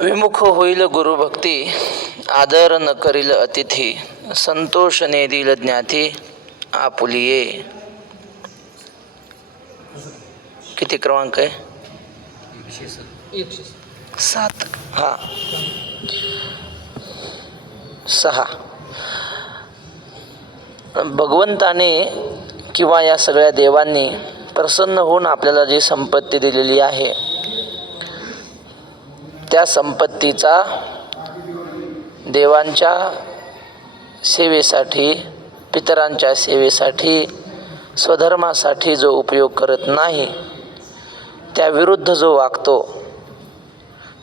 विमुख होईल गुरुभक्ती, आदर न करील अतिथी, संतोष ने दिल ज्ञाती, आपुलिये. किती क्रमांक आहे? 7. हा 6. भगवंताने किंवा या सगळ्या देवांनी प्रसन्न होऊन आपल्याला जी संपत्ती दिलेली आहे, त्या संपत्तीचा देवांच्या सेवेसाठी, पितरांच्या सेवेसाठी, स्वधर्मासाठी जो उपयोग करत नाही, त्या विरुद्ध जो वागतो,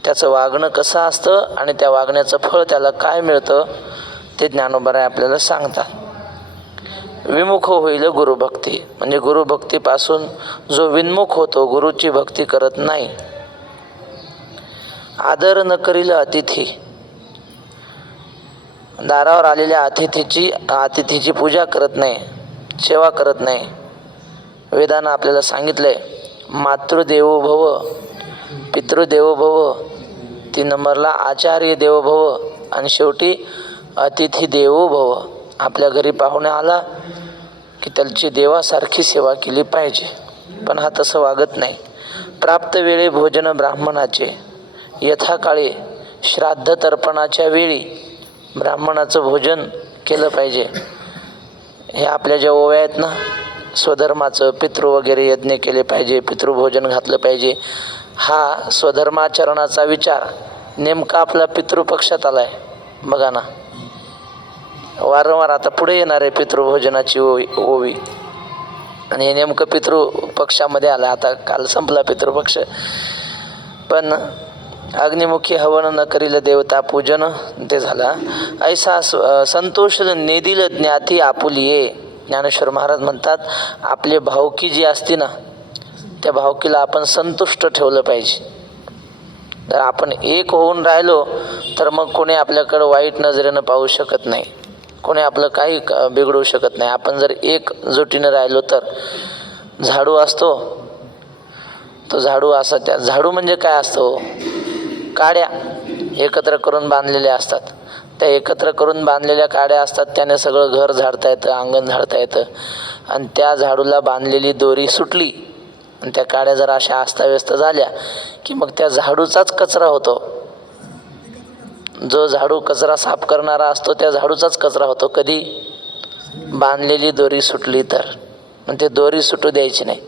त्याचं वागणं कसं असतं आणि त्या वागण्याचं फळ त्याला काय मिळतं ते ज्ञानोबराय आपल्याला सांगतात. विमुख होईल गुरुभक्ती म्हणजे गुरुभक्तीपासून जो विन्मुख होतो, गुरुची भक्ती करत नाही. आदर न करील अतिथी, दारावर आलेल्या अतिथीची पूजा करत नाही, सेवा करत नाही. वेदानं आपल्याला सांगितलंय, मातृदेवो भव, पितृदेवो भव, 3 नंबरला आचार्य देवो भव आणि शेवटी अतिथी देवो भव. आपल्या घरी पाहुणे आला की त्याची देवासारखी सेवा केली पाहिजे, पण हा तसं वागत नाही. प्राप्त वेळे भोजन ब्राह्मणाचे, यथाकाळी श्राद्ध तर्पणाच्या वेळी ब्राह्मणाचं भोजन केलं पाहिजे. हे आपल्या ज्या ओव्या आहेत ना, स्वधर्माचं पितृ वगैरे यज्ञ केले पाहिजे, पितृभोजन घातलं पाहिजे, हा स्वधर्माचरणाचा विचार नेमका आपला पितृपक्षात आलाय. बघा ना, वारंवार आता पुढे येणार आहे पितृभोजनाची ओवी, आणि हे नेमकं पितृपक्षामध्ये आलं. आता काल संपला पितृपक्ष. पण अग्निमुखी हवन न करील देवता पूजन ते झाला. ऐसा संतोष नेदिल ज्ञाती आपुलिये. ज्ञानेश्वर महाराज म्हणतात, आपली भावकी जी असते ना, त्या भावकीला आपण संतुष्ट ठेवलं पाहिजे. जर आपण एक होऊन राहिलो तर मग कोणी आपल्याकडं वाईट नजरेनं पाहू शकत नाही, कोणी आपलं काही बिघडवू शकत नाही. आपण जर एक जुटीनं राहिलो तर, झाडू असतो तो झाडू असा, त्या झाडू म्हणजे काय असतो, काड्या एकत्र करून बांधलेल्या असतात. त्या एकत्र करून बांधलेल्या काड्या असतात, त्याने सगळं घर झाडता येतं, अंगण झाडता येतं. आणि त्या झाडूला बांधलेली दोरी सुटली आणि त्या काड्या जर अशा अस्ताव्यस्त झाल्या की मग त्या झाडूचाच कचरा होतो. जो झाडू कचरा साफ करणारा असतो त्या झाडूचाच कचरा होतो. कधी? बांधलेली दोरी तर. मग ते दोरी सुटू द्यायची नाही.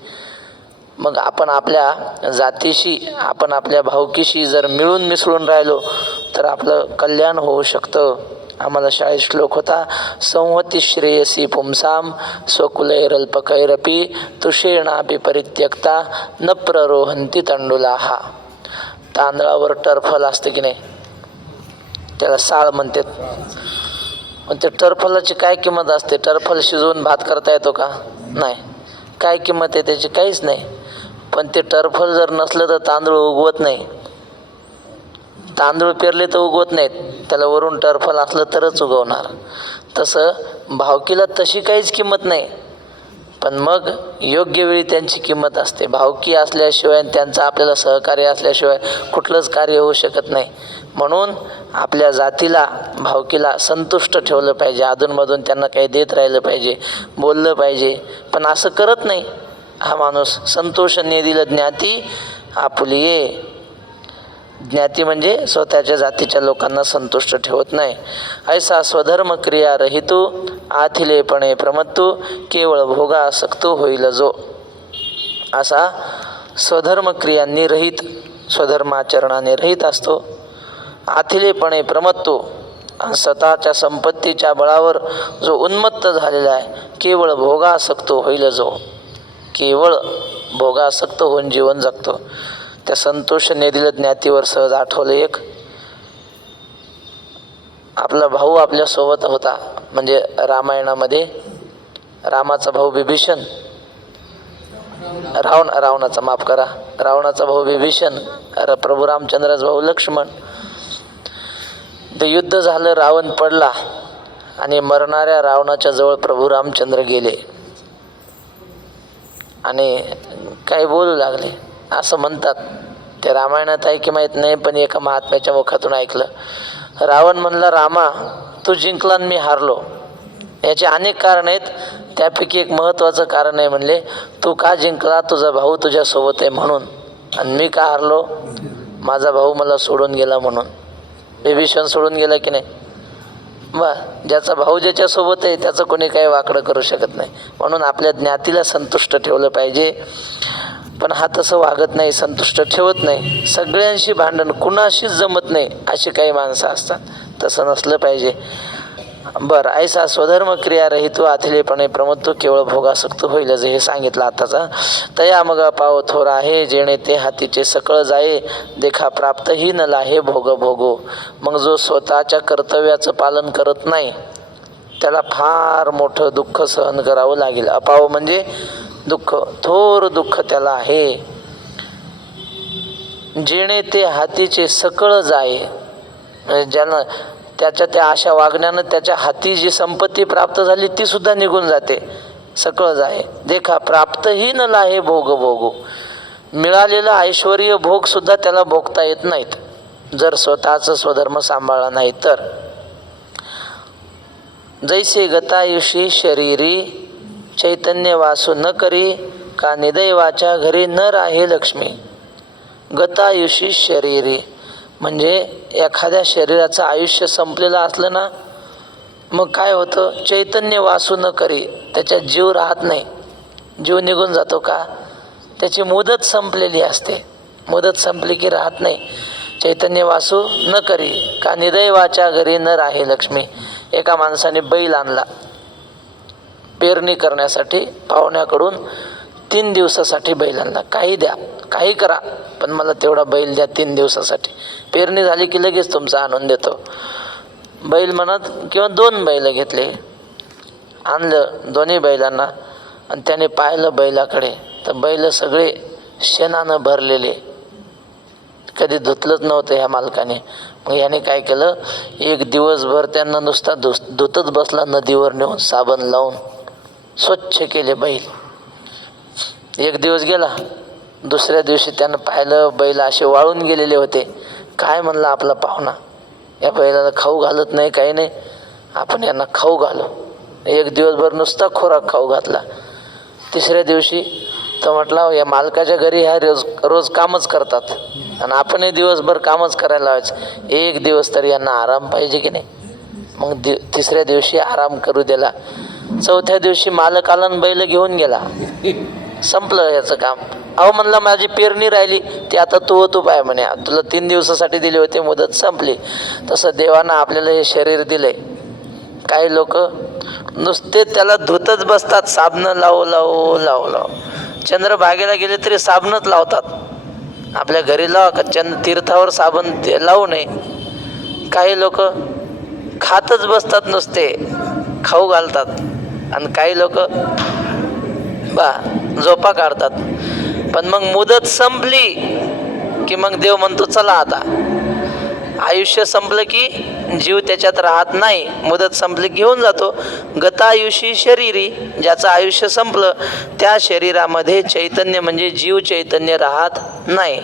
मग आपण आपल्या जातीशी, आपण आपल्या भावकीशी जर मिळून मिसळून राहिलो तर आपलं कल्याण होऊ शकतं. आम्हाला शाळेत श्लोक होता, संहती श्रेयसी पुंसाम स्वकुलैरल्पकैरपी तुषेणापि परित्यक्ता न प्ररोहंती तंडुलाहा. तांदळावर टरफल असते की नाही, त्याला साळ म्हणतात. पण ते टरफलाची काय किंमत असते? टरफल शिजवून भात करता येतो का? नाही. काय किंमत आहे त्याची? काहीच नाही. पण ते टरफल जर नसलं तर तांदूळ उगवत नाही. तांदूळ पेरले तर उगवत नाहीत, त्याला वरून टरफल असलं तरच उगवणार. तसं भावकीला तशी काहीच किंमत नाही, पण मग योग्य वेळी त्यांची किंमत असते. भावकी असल्याशिवाय, त्यांचं आपल्याला सहकार्य असल्याशिवाय कुठलंच कार्य होऊ शकत नाही. म्हणून आपल्या जातीला, भावकीला संतुष्ट ठेवलं पाहिजे. अधूनमधून त्यांना काही देत राहिलं पाहिजे, बोललं पाहिजे. पण असं करत नाही हा माणूस. संतोष नेदिल ज्ञाती आपुलिये. ज्ञाती म्हणजे स्वतःच्या जातीच्या लोकांना संतुष्ट ठेवत नाही. ऐसा स्वधर्म क्रिया रहितू आथिलेपणे प्रमत्तू केवळ भोगासक्तो होईल जो. असा स्वधर्म क्रियांनी रहित, स्वधर्माचरणाने रहित असतो. आथिलेपणे प्रमत्तो, स्वतःच्या संपत्तीच्या बळावर जो उन्मत्त झालेला आहे, केवळ भोगासक्तो होईल जो. केवळ भोगासक्त होऊन जीवन जगतो. त्या संतोष नेदिल ज्ञातीवर सहज आठवलं एक. आपला भाऊ आपल्यासोबत होता, म्हणजे रामायणामध्ये रामाचा भाऊ विभीषण, रावणाचा माफ करा, रावणाचा भाऊ विभीषण, प्रभू रामचंद्राचा भाऊ लक्ष्मण. ते युद्ध झालं, रावण पडला आणि मरणाऱ्या रावणाच्या जवळ प्रभू रामचंद्र गेले आणि काही बोलू लागले. असं म्हणतात ते रामायणात आहे की माहीत नाही, पण एका महात्म्याच्या मुखातून ऐकलं. रावण म्हणला, रामा तू जिंकला आणि मी हारलो. याचे अनेक कारण आहेत, त्यापैकी एक महत्त्वाचं कारण आहे म्हणले, तू का जिंकला? तुझा भाऊ तुझ्यासोबत आहे म्हणून. आणि मी का हारलो? माझा भाऊ मला सोडून गेला म्हणून. विभीषण सोडून गेला की नाही? ज्याचा भाऊ ज्याच्यासोबत आहे त्याचं कोणी काही वाकडं करू शकत नाही. म्हणून आपल्या ज्ञातीला संतुष्ट ठेवलं पाहिजे. पण हा तसं वागत नाही, संतुष्ट ठेवत नाही, सगळ्यांशी भांडण, कुणाशीच जमत नाही, अशी काही माणसं असतात. तसं नसलं पाहिजे. बरं, ऐसा स्वधर्म क्रिया रहितो आथिलेपणे प्रमत्तो केवळ भोगासक्त होईल, जे हे सांगितलं आताचा. तया मग पाव थोर आहे, जेणे ते हातीचे सकळ जाये, देखा प्राप्तही न लाहे भोग भोगो. मग जो स्वतःच्या कर्तव्याचं पालन करत नाही त्याला फार मोठं दुःख सहन करावं लागेल. अपाव म्हणजे दुःख, थोर दुःख त्याला आहे. जेणे ते हातीचे सकळ जाये, ज्यानं त्याच्या त्या अशा वागण्यानं त्याच्या हाती जी संपत्ती प्राप्त झाली ती सुद्धा निघून जाते, सकळ जाये. देखा प्राप्तही न लाहे भोग भोगो. मिळालेलं ऐश्वर्य भोग सुद्धा त्याला भोगता येत नाहीत जर स्वतःचं स्वधर्म सांभाळला नाही तर. जैसे गतायुषी शरीरी चैतन्य वासू न करी, का निदैवाच्या घरी न राहे लक्ष्मी. गतायुषी शरीरी म्हणजे एखाद्या शरीराचं आयुष्य संपलेलं असलं ना, मग काय होतं? चैतन्य वासू न करी, त्याच्यात जीव राहत नाही, जीव निघून जातो. का? त्याची मुदत संपलेली असते. मुदत संपली की राहत नाही. चैतन्य वासू न करी, का निदैवाच्या घरी न राहे लक्ष्मी. एका माणसाने बैल आणला पेरणी करण्यासाठी, पाहुण्याकडून 3 दिवसासाठी बैल आणला. काही द्या, काही करा, पण मला तेवढा बैल द्या 3 दिवसासाठी. पेरणी झाली की लगेच तुमचा आणून देतो. बैल म्हणत, किंवा 2 बैल घेतले, आणलं दोन्ही बैलांना, आणि त्याने पाहिलं बैलाकडे, तर बैल सगळे शेणानं भरलेले, कधी धुतलंच नव्हतं ह्या मालकाने. मग याने काय केलं, एक दिवसभर त्यांना नुसता धुतच बसला, नदीवर नेऊन साबण लावून स्वच्छ केले बैल. एक दिवस गेला, दुसऱ्या दिवशी त्यानं पाहिलं बैल असे वाळून गेलेले होते. काय म्हणला आपला पाहुणा, या बैलाला खाऊ घालत नाही, काही नाही, आपण यांना खाऊ घालू. एक दिवसभर नुसता खोराक खाऊ घातला. तिसऱ्या दिवशी तो म्हटला, या मालकाच्या घरी ह्या रोज कामच करतात आणि आपणही दिवसभर कामच करायला लावायचं, एक दिवस तरी यांना आराम पाहिजे की नाही. मग तिसऱ्या दिवशी आराम करू दिला. चौथ्या दिवशी मालक आला आणि बैल घेऊन गेला. संपलं याचं काम. अहो म्हणला, माझी पेरणी राहिली ती आता तू पाय म्हणे, तुला 3 दिवसासाठी दिली होती, मुदत संपली. तसं देवानं आपल्याला हे शरीर दिलंय. काही लोक नुसते त्याला धुतच बसतात, साबणं लावू लावू लावू लावू. चंद्रभागेला गेले तरी साबणच लावतात. आपल्या घरी लावा का तीर्थावर साबण लावू नये. काही लोक खातच बसतात, नुसते खाऊ घालतात. आणि काही लोक झोपा काढतात. पण मग मुदत संपली की मग देव म्हणतो चला आता. आयुष्य संपलं की जीव त्याच्यात राहत नाही, मुदत संपली घेऊन जातो. गतायुषी शरीरी, ज्याचं आयुष्य संपलं त्या शरीरामध्ये चैतन्य म्हणजे जीव चैतन्य राहत नाही.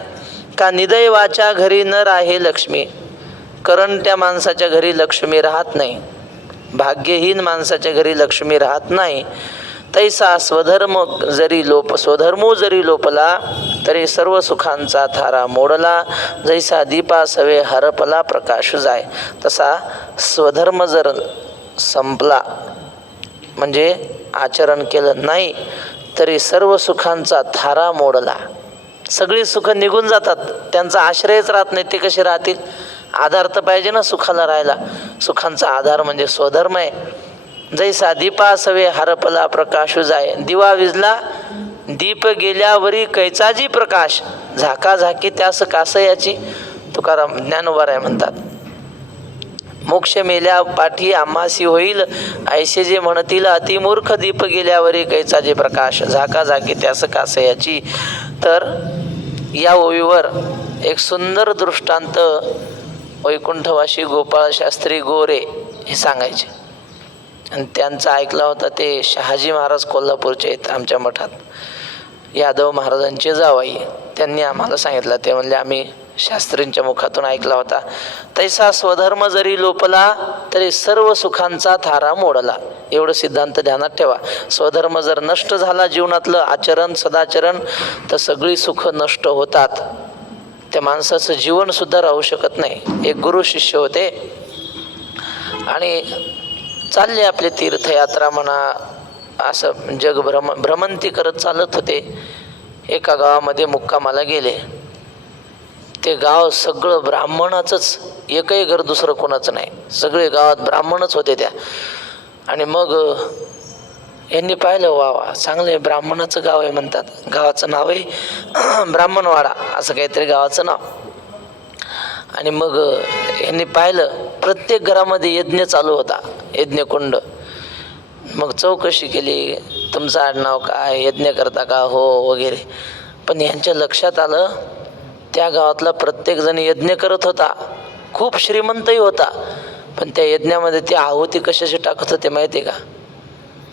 का निदैवाच्या घरी न राहे लक्ष्मी. करंट्या माणसाच्या घरी लक्ष्मी राहत नाही, भाग्यहीन माणसाच्या घरी लक्ष्मी राहत नाही. तैसा स्वधर्मो जरी लोपला, तरी सर्व सुखांचा थारा मोडला. जैसा दीपा सवे हरपला प्रकाश जाय. तसा स्वधर्म जर संपला म्हणजे आचरण केलं नाही, तरी सर्व सुखांचा थारा मोडला. सगळी सुख निघून जातात, त्यांचा आश्रयच राहत नाही. ते कसे राहतील? आधार तर पाहिजे ना सुखाला राहायला. सुखांचा आधार म्हणजे स्वधर्म आहे. जैसा दीपा सवे हरपला प्रकाश जाय. दिवा विजला, दीप गेल्यावरी कैचाजी प्रकाश. झाकाझाकी त्यास कासयाची, तुकाराम ज्ञानोबाराय म्हणतात. मोक्ष मेल्या पाठी आम्हासी होईल, ऐसे जे म्हणतील अतिमूर्ख. दीप गेल्यावरी कैचाजी प्रकाश, झाकाझाकी त्यास कासयाची. तर या ओवीवर एक सुंदर दृष्टांत वैकुंठवासी गोपाळ शास्त्री गोरे हे सांगायचे. आणि त्यांचं ऐकलं होतं ते शहाजी महाराज कोल्हापूरचे आहेत आमच्या मठात. यादव महाराजांचे जावाई, त्यांनी आम्हाला सांगितलं. ते म्हणले आम्ही शास्त्रींच्या मुखातून ऐकला होता, तैसा स्वधर्म जरी लोपला तरी सर्व सुखांचा थारा मोडला. एवढं सिद्धांत ध्यानात ठेवा. स्वधर्म जर नष्ट झाला जीवनातलं आचरण सदाचरण तर सगळी सुख नष्ट होतात. त्या माणसाचं जीवनसुद्धा राहू शकत नाही. एक गुरु शिष्य होते आणि चालले आपले तीर्थयात्रा म्हणा असं जग भ्रमंती करत चालत होते. एका गावामध्ये मुक्कामाला गेले. ते गाव सगळं ब्राह्मणाचंच, एकही घर दुसरं कोणाचं नाही, सगळे गावात ब्राह्मणच होते त्या. आणि मग यांनी पाहिलं, वा वा चांगलं ब्राह्मणाचं गाव आहे म्हणतात. गावाचं नाव आहे ब्राह्मणवाडा असं काहीतरी गावाचं नाव. आणि मग यांनी पाहिलं प्रत्येक घरामध्ये यज्ञ चालू होता, यज्ञकुंड. मग चौकशी केली, तुमचं आडनाव काय, यज्ञ करता का, हो वगैरे. पण यांच्या लक्षात आलं त्या गावातला प्रत्येकजण यज्ञ करत होता, खूप श्रीमंतही होता. पण त्या यज्ञामध्ये ते आहुती कशाची टाकत होते माहिती आहे का?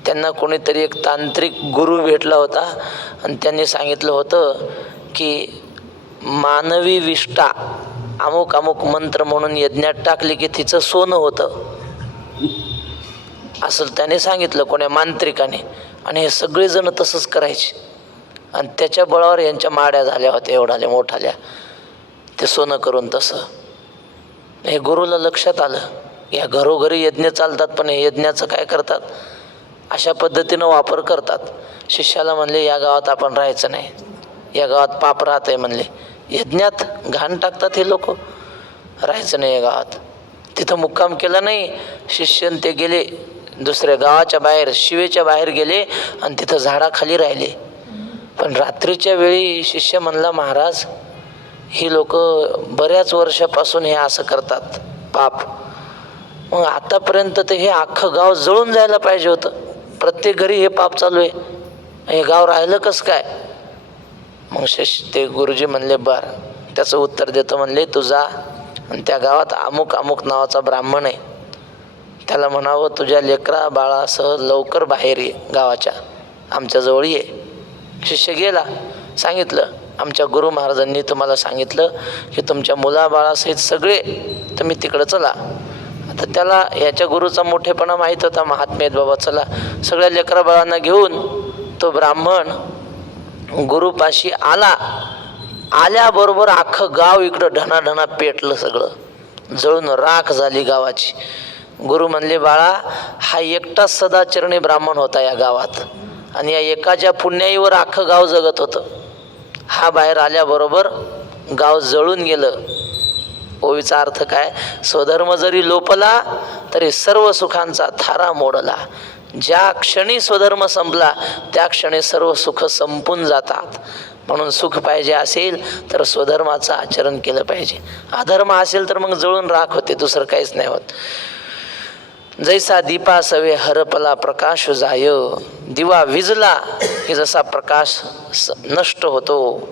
त्यांना कोणीतरी एक तांत्रिक गुरु भेटला होता आणि त्यांनी सांगितलं होतं की मानवी विष्ठा अमुक अमुक मंत्र म्हणून यज्ञात टाकली की तिचं सोनं होतं, असं त्याने सांगितलं कोण्या मांत्रिकाने. आणि हे सगळेजण तसंच करायचे. आणि त्याच्या बळावर यांच्या माड्या झाल्या होत्या एवढाल्या मोठाल्या, ते सोनं करून तसं. हे गुरुला लक्षात आलं, या घरोघरी यज्ञ चालतात पण हे यज्ञाचं काय करतात, अशा पद्धतीनं वापर करतात. शिष्याला म्हणले या गावात आपण राहायचं नाही, या गावात पाप राहत आहे म्हणले, यज्ञात घाण टाकतात हे लोक, राहायचं नाही या गावात. तिथं मुक्काम केला नाही. शिष्यन ते गेले दुसऱ्या गावाच्या बाहेर, शिवेच्या बाहेर गेले आणि तिथं झाडाखाली राहिले. पण रात्रीच्या वेळी शिष्य म्हणला, महाराज ही लोक बऱ्याच वर्षापासून हे असं करतात पाप, मग आतापर्यंत तर हे अख्खं गाव जळून जायला पाहिजे होतं, प्रत्येक घरी हे पाप चालू आहे, हे गाव राहिलं कसं काय? मग ते गुरुजी म्हणले बरं, त्याचं उत्तर देतो. म्हणले तू जा आणि त्या गावात अमुक अमुक नावाचा ब्राह्मण आहे, त्याला म्हणावं तुझ्या लेकरा बाळासह लवकर बाहेर ये गावाच्या, आमच्याजवळ ये. शिष्य गेला, सांगितलं आमच्या गुरु महाराजांनी तुम्हाला सांगितलं की तुमच्या मुलाबाळासहित सगळे तुम्ही तिकडं चला. आता त्याला याच्या गुरुचा मोठेपणा माहीत होता, महात्मे आहेत बाबा, चला. सगळ्या लेकरा बाळांना घेऊन तो ब्राह्मण गुरुपाशी आला. आल्याबरोबर अख्खं गाव इकडं ढणाढणा पेटलं, सगळं जळून राख झाली गावाची. गुरु म्हणले बाळा हा एकटाच सदाचरणी ब्राह्मण होता या गावात आणि या एकाच्या पुण्याईवर अख्खं गाव जगत होतं. हा बाहेर आल्याबरोबर गाव जळून गेलं. ओवीचा अर्थ काय? स्वधर्म जरी लोपला तरी सर्व सुखांचा थारा मोडला. ज्या क्षणी स्वधर्म संपला त्या क्षणी सर्व सुख संपून जातात. म्हणून सुख पाहिजे असेल तर स्वधर्माचं आचरण केलं पाहिजे. अधर्म असेल तर मग जळून राख होते, दुसरं काहीच नाही होत. जैसा दीपा सवे हरपला प्रकाश जाय, दिवा विजला की जसा प्रकाश नष्ट होतो,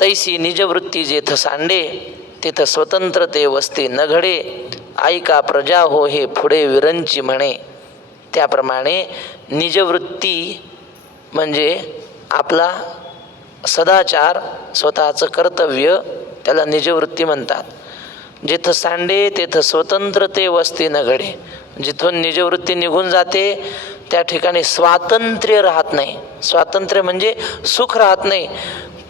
तैसी निजवृत्ती जेथ सांडे तिथं स्वतंत्र ते वस्ती न घडे, ऐका प्रजा हो हे पुढे विरंची म्हणे. त्याप्रमाणे निजवृत्ती म्हणजे आपला सदाचार, स्वतःचं कर्तव्य, त्याला निजवृत्ती म्हणतात. जिथं सांडे तेथं स्वतंत्र ते वस्ती न घडे. जिथून निजवृत्ती निघून जाते त्या ठिकाणी स्वातंत्र्य राहत नाही. स्वातंत्र्य म्हणजे सुख राहत नाही,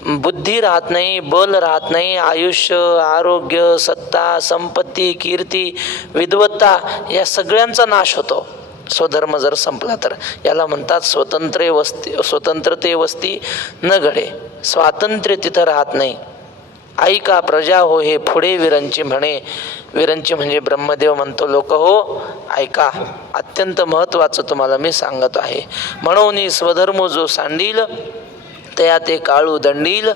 बुद्धी राहत नाही, बल राहत नाही, आयुष्य, आरोग्य, सत्ता, संपत्ती, कीर्ती, विद्वत्ता या सगळ्यांचा नाश होतो स्वधर्म जर संपला तर. याला म्हणतात स्वतंत्रते वस्ती न घडे. स्वातंत्र्य तिथं राहत नाही. ऐका प्रजा हो हे पुढे विरंची म्हणे. विरंची म्हणजे ब्रह्मदेव म्हणतो लोक हो ऐका, अत्यंत महत्त्वाचं तुम्हाला मी सांगत आहे. म्हणून स्वधर्म जो सांडील तया ते काळू दंडील,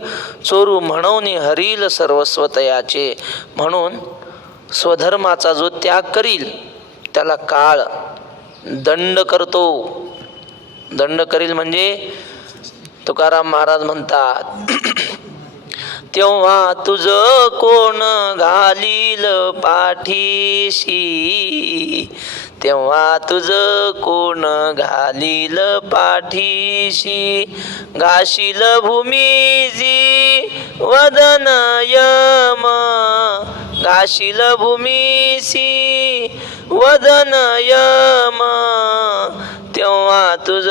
चोरू म्हणून हरील सर्वस्व तयाचे. म्हणून स्वधर्माचा जो त्याग करील त्याला काळ दंड करतो. दंड करील म्हणजे तुकाराम महाराज म्हणतात, तेव्हा तुझ कोण घालील पाठीशी, तेव्हा तुझ कोण घालील पाठीशी. घाशील भूमीजी वदन यम, घाशील भूमीशी वदन यम. तेव्हा तुझ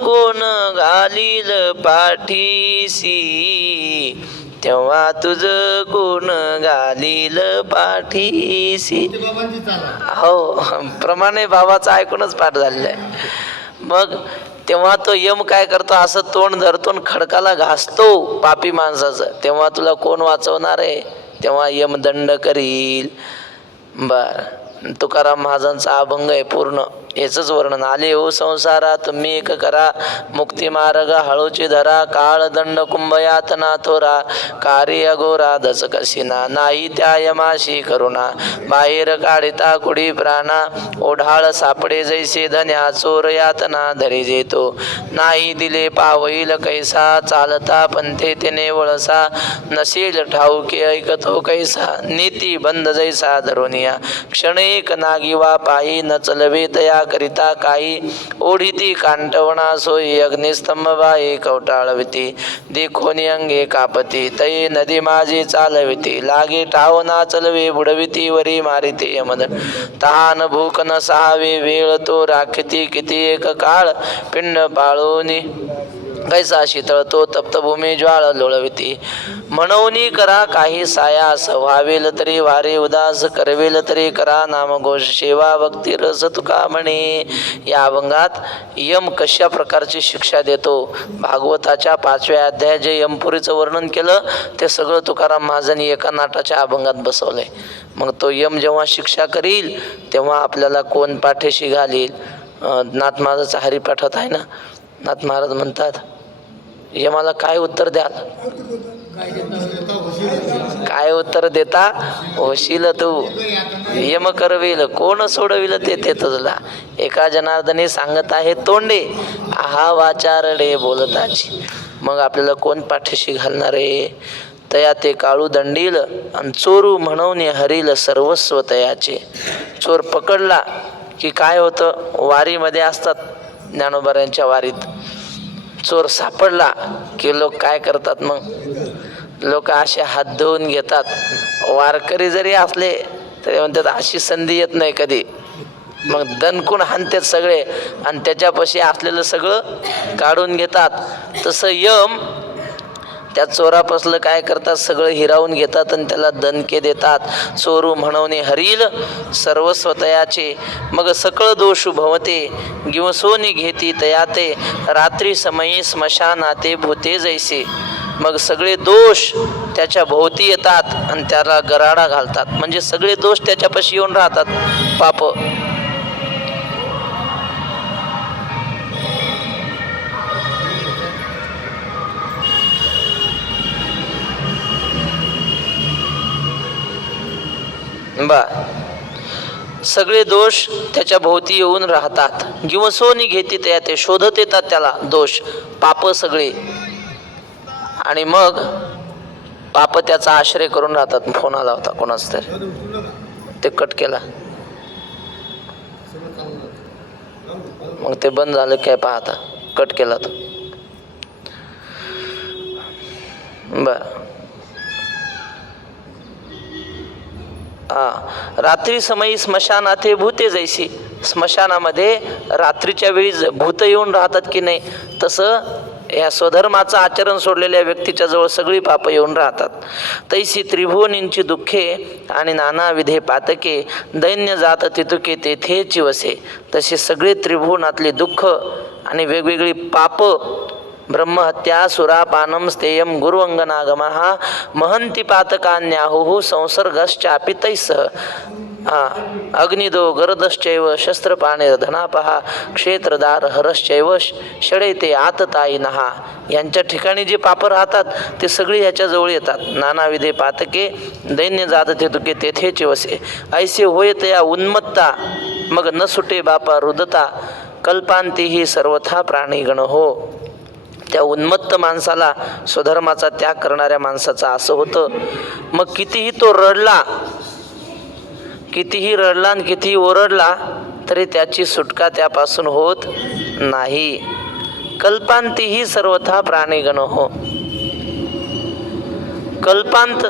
कोण घालील पाठीसी, तेव्हा तुझ कोण घालील पाठीसी. हो, प्रमाणे बाबाचा ऐकूनच पाठ झालेला आहे. मग तेव्हा तो यम काय करतो, असं तोंड धरतो खडकाला घासतो पापी माणसाचं. तेव्हा तुला कोण वाचवणार आहे, तेव्हा यम दंड करील. बर, तुकाराम महाराजांचा अभंग आहे पूर्ण, याचंच वर्णन. आले हो संसारा तुम्ही एक करा, मुक्ती मार्ग हळूची धरा. काळ दंड कुंभयातना थोरा, कार्य अघोरा दच कसिना. नाही त्या यमाशी करुणा, बाहेर काढिता कुडी प्राणा. ओढाळ सापडे जैसे धन्या, चोर यातना धरी जेतो. नाही दिले पावईल कैसा, चालता पंथे तेने वळसा. नसेल ठाऊके ऐकतो कैसा, नीती बंद जैसा धरुनिया. क्षणेक नागिवा पायी न चलवे तया करिता काही. ओढिती कांटवणा सोयी, अग्निस्तंभ बाई कवटाळविती. देखोनी अंगे कापती, तये नदी माझी चालविती. लागे ठाव ना चलवे बुडविती, वरी मारिते यमदन. तहान भूक न सहावे, वेळ तो राखती किती एक काळ. पिंड पाळोनी कैसा शीतळ तो, तप्तभूमी ज्वाळ लोळविती. म्हणूनी करा काही सायास, व्हावेल तरी वारे उदास. करवेल तरी करा नामघोष, सेवा भक्ती रस तुका म्हणे. या अभंगात यम कशा प्रकारची शिक्षा देतो, भागवताच्या 5व्या अध्यायात जे यमपुरीचं वर्णन केलं ते सगळं तुकाराम महाराजांनी एका नाटाच्या अभंगात बसवलंय. मग तो यम जेव्हा शिक्षा करील तेव्हा आपल्याला कोण पाठीशी घालील. नाथ महाराजाचा हरिपाठात आहे ना, नाथ महाराज म्हणतात, यमाला काय उत्तर द्याल, काय उत्तर देता होशील तू. यम करविल कोण सोडविल ते तुझला. एका जनार्दनी सांगत आहे तोंडे, आहा वाचारडे बोलताची. मग आपल्याला कोण पाठीशी घालणार आहे. तया ते काळू दंडील, आणि चोरू म्हणून हरील सर्वस्व तयाचे. चोर पकडला की काय होतं, वारीमध्ये असतात ज्ञानोबाऱ्यांच्या वारीत. चोर सापडला की लोक काय करतात, मग लोक असे हात धुवून घेतात. वारकरी जरी असले तरी म्हणतात अशी संधी येत नाही कधी. मग दणकून हाणतात सगळे आणि त्याच्यापाशी असलेलं सगळं काढून घेतात. तसं यम त्या चोरापासलं काय करतात, सगळं हिरावून घेतात आणि त्याला दणके देतात. चोरू म्हणून हरील सर्वस्व तयाचे. मग सकळ दोष भवते, गिवसोनी घेती तयाते. रात्री समयी स्मशानाते भूते जैसे. मग सगळे दोष त्याच्या भोवती येतात आणि त्याला गराडा घालतात. म्हणजे सगळे दोष त्याच्यापाशी येऊन राहतात, पाप. सगळे दोष त्याच्या भोवती येऊन राहतात. गिवसोनी घेती त्या ते शोधत येतात त्याला दोष, पाप सगळे. आणि मग पाप त्याचा आश्रय करून राहतात. फोन आला होता कोणाच तरी, ते कट केला. मग ते बंद झालं काय पाहता, कट केला तो. बर, रात्री समयी स्मशानाते भूते जैसी. स्मशानामध्ये रात्रीच्या वेळी भूत येऊन राहतात की नाही, तसं या स्वधर्माचं आचरण सोडलेल्या व्यक्तीच्या जवळ सगळी पाप येऊन राहतात. तैसी त्रिभुवनींची दुःखे आणि नाना विधे पातके. दैन्य जात तितुके तेथेची वसे. तसे सगळे त्रिभुवनातले दुःख आणि वेगवेगळी पाप, ब्रह्महत्या सुरापानम स्तेयम गुरुअंगनागमः महंती पातकान्याहुः संसर्गश्चापि तैसह. अग्निदो गरदश्चैव शस्त्रपाणे धनापहा क्षेत्रदार हरश्चैव षडैते आततायिनः. यांच्या ठिकाणी जे पाप राहतात ते सगळे ह्याच्याजवळ येतात. नानाविधे पातके दैन्य जात तुके तेथेचे वसे. ऐसे होय तया उन्मत्ता, मग न सुटे बापा रुदता. कल्पांती ही सर्वथा प्राणीगण हो. त्या उन्मत्त माणसाला, स्वधर्माचा त्याग करणाऱ्या माणसाचा असं होतं. मग कितीही तो रडला, कितीही रडला आणि कितीही ओरडला तरी त्याची सुटका त्यापासून होत नाही. कल्पांतीही सर्वथा प्राणीगण हो. कल्पांत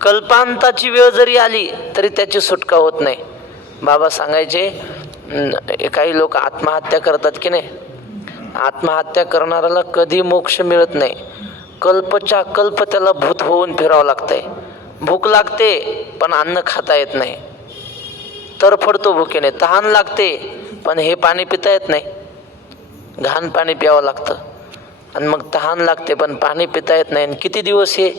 कल्पांताची वेळ जरी आली तरी त्याची सुटका होत नाही. बाबा सांगायचे काही लोक आत्महत्या करतात की नाही, आत्महत्या करणाऱ्याला कधी मोक्ष मिळत नाही. कल्पच्या कल्प त्याला भूत होऊन फिरावं लागतंय. भूक लागते पण अन्न खाता येत नाही, तरफडतो भुकेने. तहान लागते पण हे पाणी पिता येत नाही, घाण पाणी प्यावं लागतं. आणि मग तहान लागते पण पाणी पिता येत नाही. आणि किती दिवस हे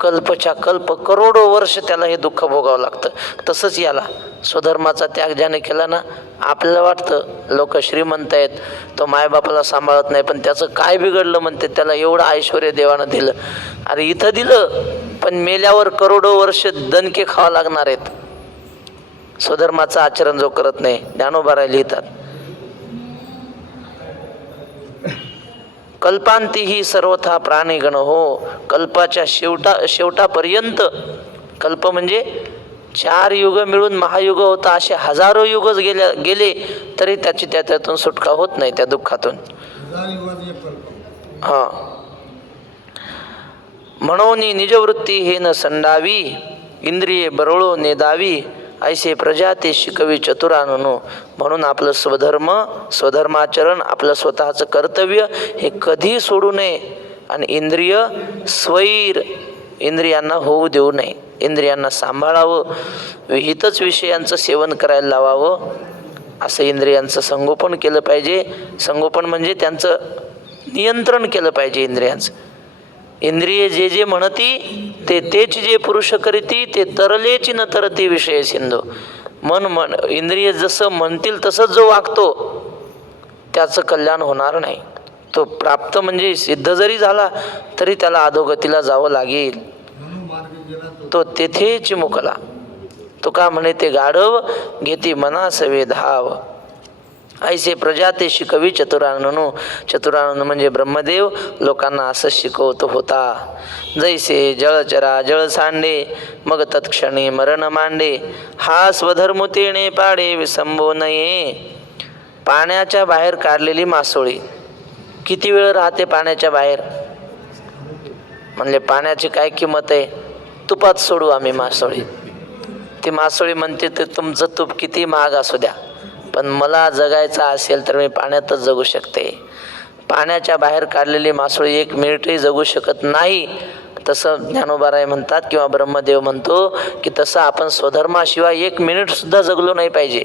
कल्पच्या कल्प, करोडो वर्ष त्याला हे दुःख भोगावं लागतं. तसंच याला स्वधर्माचा त्याग ज्याने केला ना, आपल्याला वाटतं लोक श्रीमंत आहेत, तो मायबापाला सांभाळत नाही, पण त्याचं काय बिघडलं म्हणते, त्याला एवढं ऐश्वर्य देवानं दिलं. अरे इथं दिलं पण मेल्यावर करोडो वर्ष दणके खावा लागणार आहेत. स्वधर्माचं आचरण जो करत नाही. ज्ञानोबा लिहितात, कल्पांतीही सर्वथा प्राणीगण हो. कल्पाच्या शेवटापर्यंत, कल्प म्हणजे 4 युग मिळून महायुग होता, असे हजारो युग गेले तरी त्यातून सुटका होत नाही, त्या दुःखातून. हा, म्हणून निजवृत्ती हे न संडावी, इंद्रिये बरळो नेदावी, ऐसे प्रजाते शिकवी चतुरानुनो. म्हणून आपलं स्वधर्माचरण, आपलं स्वतःचं कर्तव्य हे कधी सोडू नये. आणि इंद्रिय स्वैर, इंद्रियांना होऊ देऊ नये. इंद्रियांना सांभाळावं, विहितच विषयांचं सेवन करायला लावावं. असं इंद्रियांचं संगोपन केलं पाहिजे. संगोपन म्हणजे त्यांचं नियंत्रण केलं पाहिजे इंद्रियांचं. इंद्रिये जे जे म्हणती तेच जे पुरुष करीती, ते तरलेची न तरती विषय सिंधू. इंद्रिय जसं म्हणतील तसंच जो वागतो त्याचं कल्याण होणार नाही. तो प्राप्त म्हणजे सिद्ध जरी झाला तरी त्याला अधोगतीला जावं लागेल. तो तेथे चिमुकला. तो का म्हणे, ते गाढव घेती मनासवे धाव, ऐसे प्रजाते शिकवी चतुराननो. चतुरानन म्हणजे ब्रह्मदेव लोकांना असं शिकवतो होता. जैसे जळचरा जळ सांडे, मग तत्क्षणी मरण मांडे, हा स्वधर्म तेणे पाडे विसंबो नये. पाण्याच्या बाहेर काढलेली मासोळी किती वेळ राहते पाण्याच्या बाहेर? म्हणले पाण्याची काय किंमत आहे? तुपात सोडू आम्ही मासोळी. ती मासोळी म्हणते, ते तुमचं तूप किती महाग असू द्या, पण मला जगायचं असेल तर मी पाण्यातच जगू शकते. पाण्याच्या बाहेर काढलेली मासोळी 1 मिनिटही जगू शकत नाही. तसं ज्ञानोबाराय म्हणतात किंवा ब्रह्मदेव म्हणतो की तसं आपण स्वधर्माशिवाय 1 मिनिटसुद्धा जगलो नाही पाहिजे.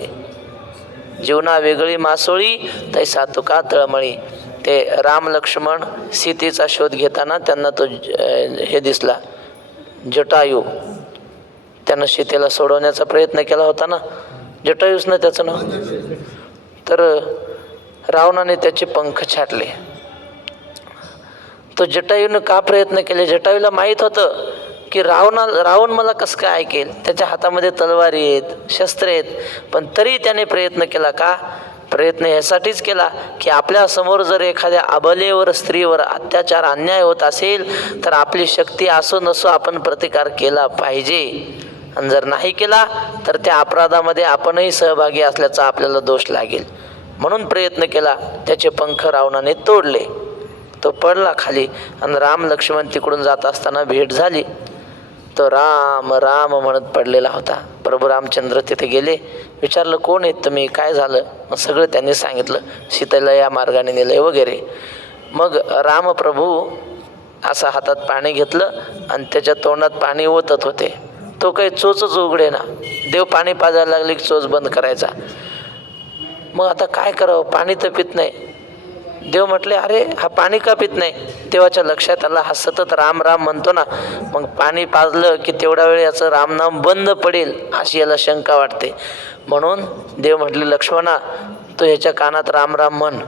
जीवना वेगळी मासोळी तैसा तुका तळमळी. ते राम लक्ष्मण सीतेचा शोध घेताना त्यांना तो हे दिसला, जटायू. त्यानं सीतेला सोडवण्याचा प्रयत्न केला होता ना, जटायूच ना त्याचं नाव. तर रावणाने त्याचे पंख छाटले. तो जटायूनं का प्रयत्न केले? जटायूला माहीत होतं की रावण मला कसं काय ऐकेल, त्याच्या हातामध्ये तलवारी आहेत, शस्त्र आहेत. पण तरी त्याने प्रयत्न केला. का प्रयत्न? यासाठीच केला की आपल्या समोर जर एखाद्या अबलेवर, स्त्रीवर अत्याचार, अन्याय होत असेल तर आपली शक्ती असो नसो आपण प्रतिकार केला पाहिजे. आणि जर नाही केला तर त्या अपराधामध्ये आपणही सहभागी असल्याचा आपल्याला दोष लागेल. म्हणून प्रयत्न केला. त्याचे पंख रावणाने तोडले. तो पडला खाली आणि राम लक्ष्मण तिकडून जात असताना भेट झाली. तो राम राम म्हणत पडलेला होता. प्रभू रामचंद्र तिथे गेले, विचारलं कोण आहेत तुम्ही, काय झालं? मग सगळं त्यांनी सांगितलं, सीतेला या मार्गाने नेलंय वगैरे. मग रामप्रभू असा हातात पाणी घेतलं आणि त्याच्या तोंडात पाणी ओतत होते. तो काही चोचच उघडे ना. देव पाणी पाजायला लागले की चोच बंद करायचा. मग आता काय करावं, पाणी तर पित नाही. देव म्हटले, अरे हा पाणी का पित नाही? देवाच्या लक्षात आला हा सतत राम राम म्हणतो ना, मग पाणी पाजलं की तेवढा वेळ याचं रामनाम बंद पडेल अशी याला शंका वाटते. म्हणून देव म्हटले, लक्ष्मणा तू ह्याच्या कानात राम राम म्हण.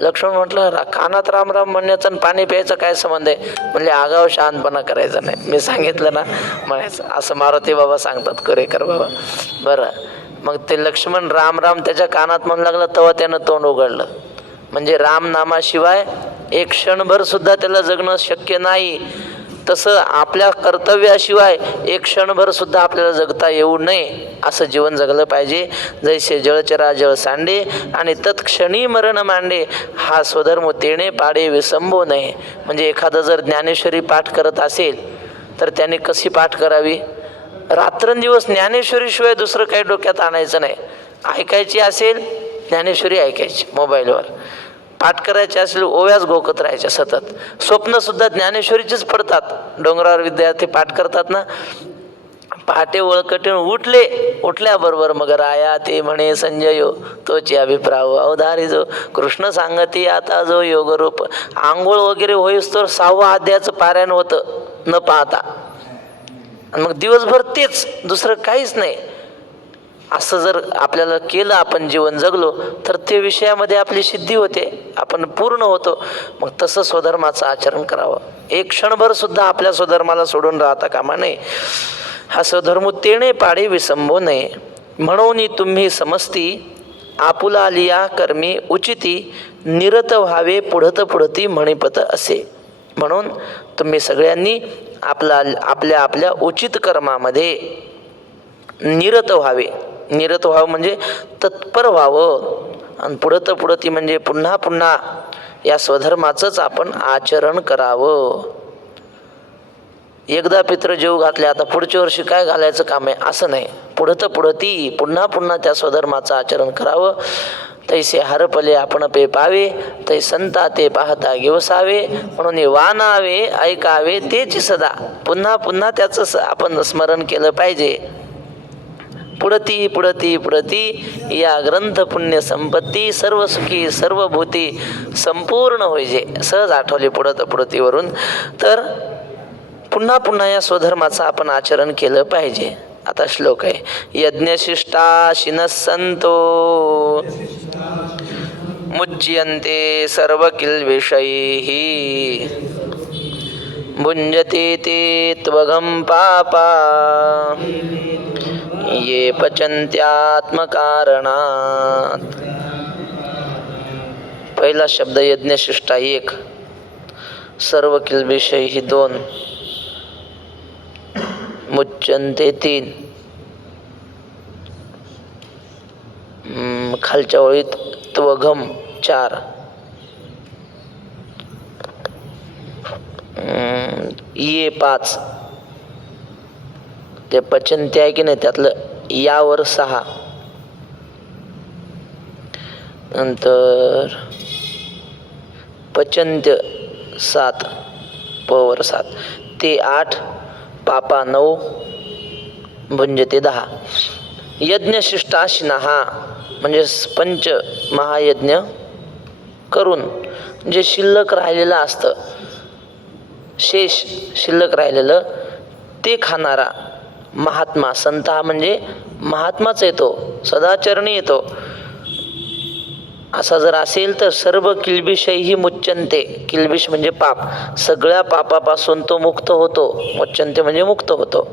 लक्ष्मण म्हटलं, कानात राम राम म्हणण्याचा आणि पाणी प्यायचा काय संबंध आहे? म्हणले, आगाव शहाणपणा करायचा नाही, मी सांगितलं ना म्हणायचं. असं मारुती बाबा सांगतात, करेकर बाबा. बरं, मग ते लक्ष्मण राम राम त्याच्या कानात म्हणू लागलं, तेव्हा त्यानं तोंड उघडलं. म्हणजे रामनामाशिवाय 1 क्षणभर सुद्धा त्याला जगणं शक्य नाही. तसं आपल्या कर्तव्याशिवाय एक क्षणभर सुद्धा आपल्याला जगता येऊ नये असं जीवन जगलं पाहिजे. जैसे जळचरा जळ सांडे आणि तत्क्षणी मरण मांडे, हा स्वधर्म तेणे पाडे विसंबो नये. म्हणजे एखादं जर ज्ञानेश्वरी पाठ करत असेल तर त्याने कशी पाठ करावी? रात्रंदिवस ज्ञानेश्वरीशिवाय दुसरं काही डोक्यात आणायचं नाही. ऐकायची असेल ज्ञानेश्वरी ऐकायची, मोबाईलवर पाठ करायचे असेल ओव्याच घोकत राहायच्या सतत. स्वप्नसुद्धा ज्ञानेश्वरीचीच पडतात. डोंगरावर विद्यार्थी पाठ करतात ना, पहाटे वळकटीन उठल्याबरोबर मग राया ते म्हणे संजयो तोची अभिप्राव अवधारी जो कृष्ण सांगती आता जो योगरूप. आंघोळ वगैरे होईस तर 6व्या अध्यायाचं पारायण होतं न पाहता. आणि मग दिवसभर तेच, दुसरं काहीच नाही. असं जर आपल्याला केलं, आपण जीवन जगलो तर ते विषयामध्ये आपली सिद्धी होते, आपण पूर्ण होतो. मग तसं स्वधर्माचं आचरण करावं. एक क्षणभर सुद्धा आपल्या स्वधर्माला सोडून राहता कामा नये. हा स्वधर्म तेणे पाडे विसंबो नये. म्हणून तुम्ही समजती आपुला लिया कर्मी उचिती, निरत व्हावे पुढत पुढती म्हणिपत असे. म्हणून तुम्ही सगळ्यांनी आपल्या आपल्या उचित कर्मामध्ये निरत व्हावे. निरत व्हावं म्हणजे तत्पर व्हावं. आणि पुढत पुढती म्हणजे पुन्हा पुन्हा या स्वधर्माचंच आपण आचरण करावं. एकदा पित्र जेव घातले, आता पुढच्या वर्षी काय घालायचं काम आहे असं नाही. पुढत पुढती पुन्हा पुन्हा त्या स्वधर्माचं आचरण करावं. तैसे हरपले आपण पे पावे, तै संता ते पाहता घेवसावे. म्हणून वानावे ऐकावे तेची सदा, पुन्हा पुन्हा त्याचं आपण स्मरण केलं पाहिजे. पुढती पुढती पुढती या ग्रंथ पुण्य संपत्ती, सर्व सुखी सर्व भूती संपूर्ण होईजे. सहज आठवली पुढत पुढतीवरून. तर पुन्हा पुन्हा या स्वधर्माचं आपण आचरण केलं पाहिजे. आता श्लोक आहे, यज्ञशिष्टा शिनसंतो मुच्यन्ते सर्व किल्विषयैः, भुञ्जते ते त्वघं पापा ये पचन्त्यात्मकारणात्. पहिला शब्द यज्ञशिष्टा 1, सर्व किल्बिषयैः 2, मुच्यन्ते 3. खालच्या ओळीत त्वघम 4, ये 5. ते पचन्ते आहे की नाही त्यातलं यावर 6, नंतर पचन्त्य 7, पवर 7, ते 8, पापा 9, भुंजते 10. यज्ञशिष्टाशिनः म्हणजे पंच महायज्ञ करून जे शिल्लक राहिलेलं असतं, शेष शिल्लक राहिलेलं ते खाणारा महात्मा. संत हा म्हणजे महात्माच येतो, सदाचरणी येतो. असा जर असेल तर सर्व किल्बिषैही मुच्यन्ते. किल्बिष म्हणजे पाप, सगळ्या पापापासून तो मुक्त होतो. मुच्यन्ते म्हणजे मुक्त होतो.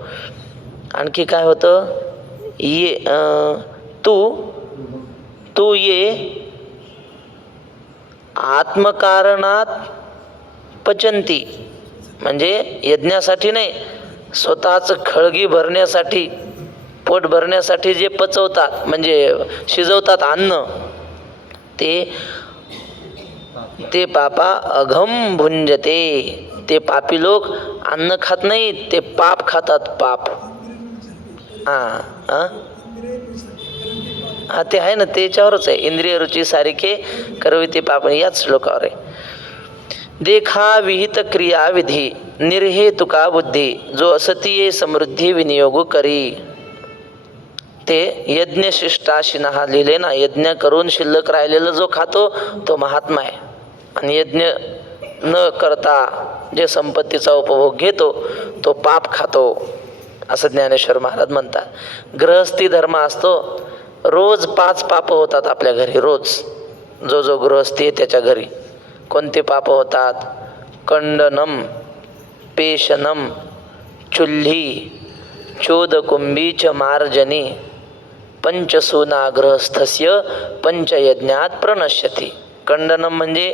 आणखी काय होतं, ये तू ये आत्मकारणात पचंती, म्हणजे यज्ञासाठी नाही, स्वतःचं खळगी भरण्यासाठी, पोट भरण्यासाठी जे पचवतात म्हणजे शिजवतात अन्न, ते पापा अघम भुंजते. ते पापी लोक अन्न खात नाहीत, ते पाप खातात, पाप. हा ते आहे ना, त्याच्यावरच आहे. इंद्रिय रुची सारिखे करवी ते पाप, याच श्लोकावर आहे. देखा विहित क्रिया विधी, निर्हेतुका बुद्धी, जो असतीये समृद्धी विनियोग करी. ते यज्ञशिष्टाशिनः लिहिले ना, यज्ञ करून शिल्लक राहिलेलं जो खातो तो महात्मा आहे. आणि यज्ञ न करता जे संपत्तीचा उपभोग घेतो तो पाप खातो, असं ज्ञानेश्वर महाराज म्हणतात. गृहस्थी धर्म असतो, रोज 5 पाप होतात आपल्या घरी. रोज जो गृहस्थी आहे त्याच्या घरी कोणते पाप होतात? कंडनम, पेशनम, चुल्ही, चोदकुंभीच मार्जनी, पंचसूना गृहस्थस्य पंचयज्ञात प्रणश्यती. खंडनम म्हणजे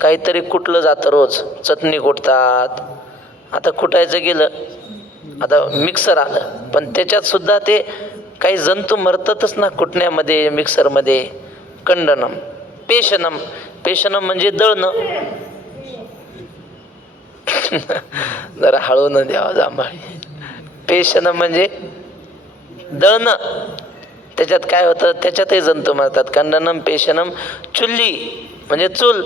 काहीतरी कुटलं जातं, रोज चटणी कुटतात, आता कुटायचं गेलं, आता मिक्सर आलं, पण त्याच्यात सुद्धा ते काही जंतू मरतातच ना कुटण्यामध्ये, मिक्सरमध्ये. खंडनम, पेशनम. पेशनम म्हणजे दळणं. जरा हळू न द्यावा जांभळी. पेशनम म्हणजे दळणं. त्याच्यात काय होतं, त्याच्यातही जंतू मरतात. खंडनम, पेशनम. चुल्ली म्हणजे चूल.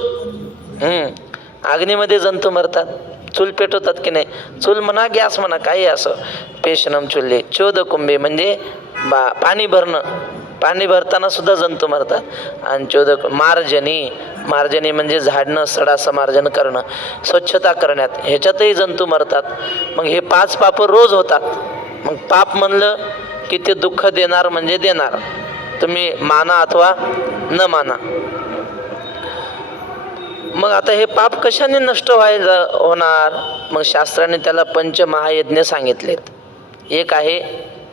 अग्नीमध्ये जंतू मरतात. चूल पेटवतात की नाही, चूल म्हणा गॅस म्हणा काही असं. पेशनम चुल्ली. चोदकुंभी म्हणजे पाणी भरणं, पाणी भरताना सुद्धा जंतू मरतात. आणि मार्जनी, मार्जनी म्हणजे झाडणं, सडा समार्जन करणं, स्वच्छता करण्यात, ह्याच्यातही जंतू मरतात. मग हे 5 पाप रोज होतात. मग पाप म्हणलं की ते दुःख देणार म्हणजे देणार, तुम्ही माना अथवा न माना. मग आता हे पाप कशाने नष्ट होणार? मग शास्त्राने त्याला पंचमहायज्ञ सांगितलेत. एक आहे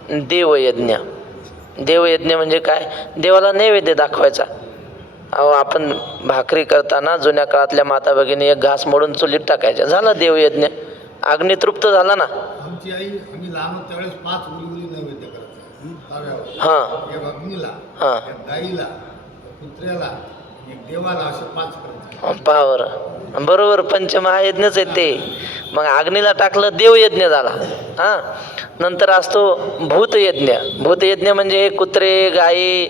देवयज्ञ. देवयज्ञ म्हणजे काय? देवाला नैवेद्य दाखवायचा. आपण भाकरी करताना जुन्या काळातल्या माता भगिनी एक घास मोडून चुलीत टाकायच्या, झाला देवयज्ञ. अग्नी तृप्त झाला ना. आमची आई, आम्ही लहान होतो त्यावेळेस 5 उली नैवेद्य करायचं. हां एक अग्नीला, हां, एक गाईला, कुत्र्याला, एक देवाला, असे 5 करायचे. पावर बरोबर, पंचमहायज्ञच आहेत ते. मग अग्नीला टाकलं देवयज्ञ झाला. हां, नंतर असतो भूतयज्ञ. भूतयज्ञ म्हणजे कुत्रे गाई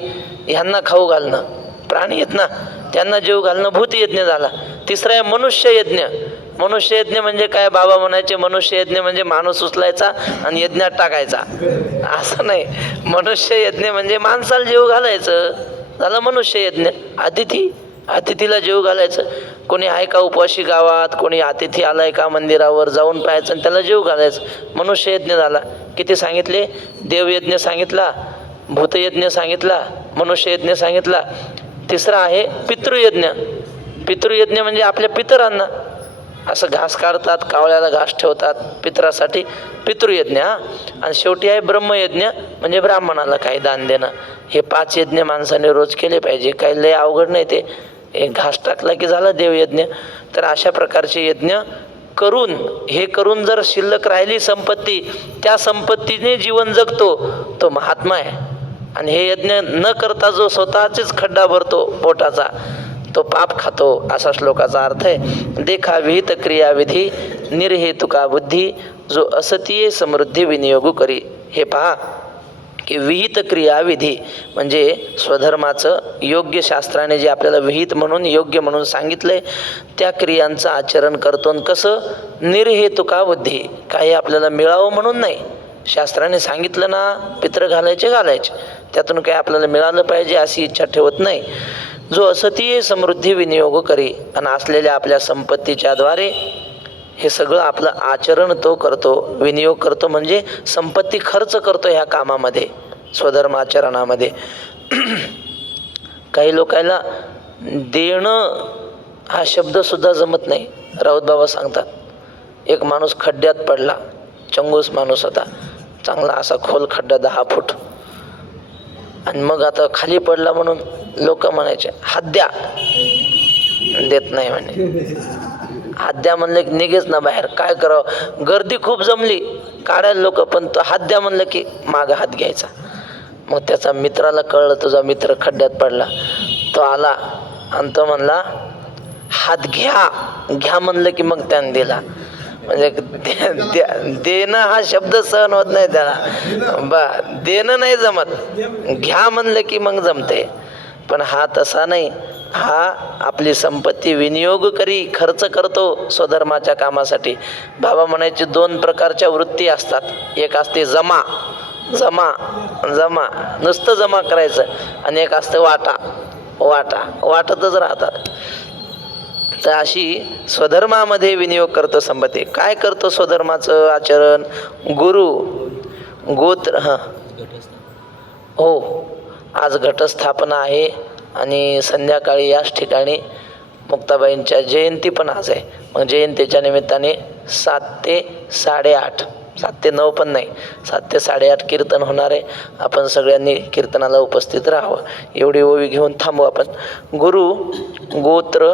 ह्यांना खाऊ घालणं, प्राणी आहेत ना त्यांना जीव घालणं, भूतयज्ञ झाला. तिसरा आहे मनुष्ययज्ञ. मनुष्ययज्ञ म्हणजे काय? बाबा म्हणायचे मनुष्ययज्ञ म्हणजे माणूस उचलायचा आणि यज्ञात टाकायचा, असं नाही. मनुष्ययज्ञ म्हणजे माणसाला जीव घालायचं, झालं मनुष्ययज्ञ. अतिथीला जीव घालायचं. कोणी आहे का उपवाशी गावात, कोणी अतिथी आलाय का मंदिरावर, जाऊन पाहायचं आणि त्याला जीव घालायचं, मनुष्ययज्ञ झाला. किती सांगितले? देवयज्ञ सांगितला, भूतयज्ञ सांगितला, मनुष्ययज्ञ सांगितला. तिसरा आहे पितृयज्ञ. पितृयज्ञ म्हणजे आपल्या पितरांना असं घास काढतात, कावळ्याला घास ठेवतात पितरासाठी, पितृयज्ञ. आणि शेवटी आहे ब्रह्मयज्ञ म्हणजे ब्राह्मणाला काही दान देणं. हे 5 यज्ञ माणसाने रोज केले पाहिजे. काही लय अवघड नाही ते. एक घास टाकला की झाला देवयज्ञ. तर अशा प्रकारचे यज्ञ करून, हे करून जर शिल्लक राहिली संपत्ती, त्या संपत्तीने जीवन जगतो तो महात्मा आहे. आणि हे यज्ञ न करता जो स्वतःचेच खड्डा भरतो पोटाचा, तो पाप खातो, असा श्लोकाचा अर्थ आहे. देखा विहित क्रियाविधी निर्हेतुका बुद्धी, जो असतीये समृद्धी विनियोगू करी. हे पहा की विहित क्रियाविधी म्हणजे स्वधर्माचं योग्य, शास्त्राने जे आपल्याला विहित म्हणून योग्य म्हणून सांगितलंय त्या क्रियांचं आचरण करतो. कसं? निर्हेतुका बुद्धी, काही आपल्याला मिळावं म्हणून नाही. शास्त्राने सांगितलं ना पित्र घालायचे, त्यातून काही आपल्याला मिळालं पाहिजे अशी इच्छा ठेवत नाही. जो असतीये समृद्धी विनियोग करी, आणि असलेल्या आपल्या संपत्तीच्या द्वारे हे सगळं आपलं आचरण तो करतो, विनियोग करतो म्हणजे संपत्ती खर्च करतो ह्या कामामध्ये, स्वधर्माचरणामध्ये. काही लोकांना देणं हा शब्दसुद्धा जमत नाही. राऊत बाबा सांगतात, एक माणूस खड्ड्यात पडला, चंगूस माणूस होता, चांगला असा खोल खड्डा 10 फूट. आणि मग आता खाली पडला म्हणून लोक म्हणायचे हात द्या, देत नाही म्हणे. हात द्या म्हणलं की निघेच ना बाहेर, काय करावं, गर्दी खूप जमली काढायला लोक, पण तो हात द्या म्हणलं की मागं हात घ्यायचा. मग त्याचा मित्राला कळलं, तुझा मित्र खड्ड्यात पडला. तो आला आणि तो म्हणला हात घ्या म्हणलं की मग त्याने दिला. म्हणजे देणं हा शब्द सहन होत नाही त्याला, देणं नाही जमत, घ्या म्हणलं की मग जमते. पण हा तसा नाही, हा आपली संपत्ती विनियोग करी, खर्च करतो स्वधर्माच्या कामासाठी. बाबा म्हणायचे 2 प्रकारच्या वृत्ती असतात. एक असते जमा, नुसतं जमा करायचं, आणि एक असतं वाटतच राहतात. तर अशी स्वधर्मामध्ये विनियोग करतो संपत्ती. काय करतो स्वधर्माचं आचरण? गुरु गोत्र. हो, आज घटस्थापना आहे आणि संध्याकाळी याच ठिकाणी मुक्ताबाईंच्या जयंती पण आज आहे. मग जयंतीच्या निमित्ताने 7 ते 8:30, 7 ते 9 पण नाही, 7 ते 8:30 कीर्तन होणार आहे. आपण सगळ्यांनी कीर्तनाला उपस्थित राहावं, एवढी ओवी घेऊन थांबू आपण. गुरु गोत्र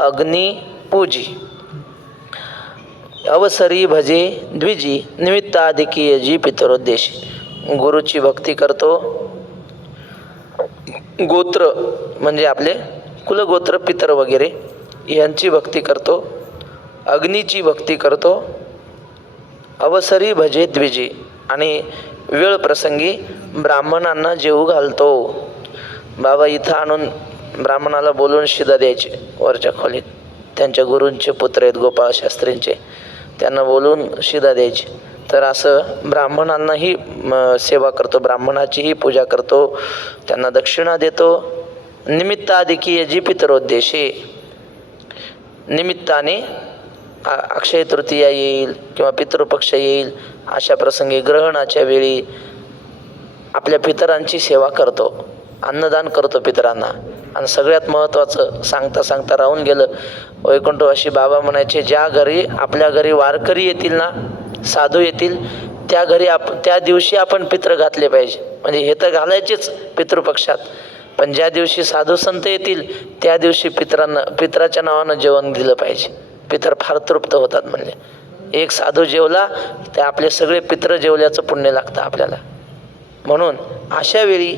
अग्नी पूजी. अवसरी भजे द्विजी निमित्ताधिकी जी पितरोद्देशी. गुरुची भक्ती करतो, गोत्र म्हणजे आपले कुलगोत्र पितर वगैरे यांची भक्ती करतो, अग्नीची भक्ती करतो, अवसरी भजे द्विजी आणि वेळ प्रसंगी ब्राह्मणांना जेवू घालतो. बाबा इथं आणून ब्राह्मणाला बोलून शिदा द्यायचे वरच्या खोलीत. त्यांच्या गुरूंचे पुत्र आहेत गोपाळ शास्त्रींचे, त्यांना बोलून शिदा द्यायचे. तर असं ब्राह्मणांनाही सेवा करतो, ब्राह्मणाचीही पूजा करतो, त्यांना दक्षिणा देतो. निमित्ताधिकी यजी पितरोद्देशी. निमित्ताने अक्षय तृतीया येईल किंवा पितृपक्ष येईल अशा प्रसंगी ग्रहणाच्या वेळी आपल्या पितरांची सेवा करतो, अन्नदान करतो पितरांना. आणि सगळ्यात महत्त्वाचं सांगता सांगता राहून गेलं, वैकुंठवासी बाबा म्हणायचे, ज्या घरी आपल्या घरी वारकरी येतील ना, साधू येतील, त्या घरी त्या दिवशी आपण पित्र घातले पाहिजे. म्हणजे हे तर घालायचेच पितृपक्षात, पण ज्या दिवशी साधू संत येतील त्या दिवशी पितराच्या नावानं जेवण दिलं पाहिजे. पितर फार तृप्त होतात. म्हणजे एक साधू जेवला तर आपले सगळे पित्र जेवल्याचं पुण्य लागतं आपल्याला. म्हणून अशा वेळी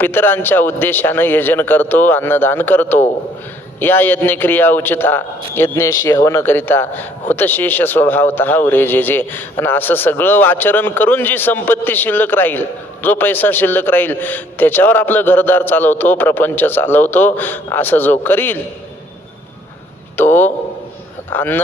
पितरांच्या उद्देशानं यजन करतो, अन्नदान करतो. या यज्ञक्रिया उचिता यज्ञेशी हवन करिता हुतशेष स्वभावतः उरे जे जे. आणि असं सगळं आचरण करून जी संपत्ती शिल्लक राहील, जो पैसा शिल्लक राहील, त्याच्यावर आपलं घरदार चालवतो, प्रपंच चालवतो. असं जो करील तो अन्न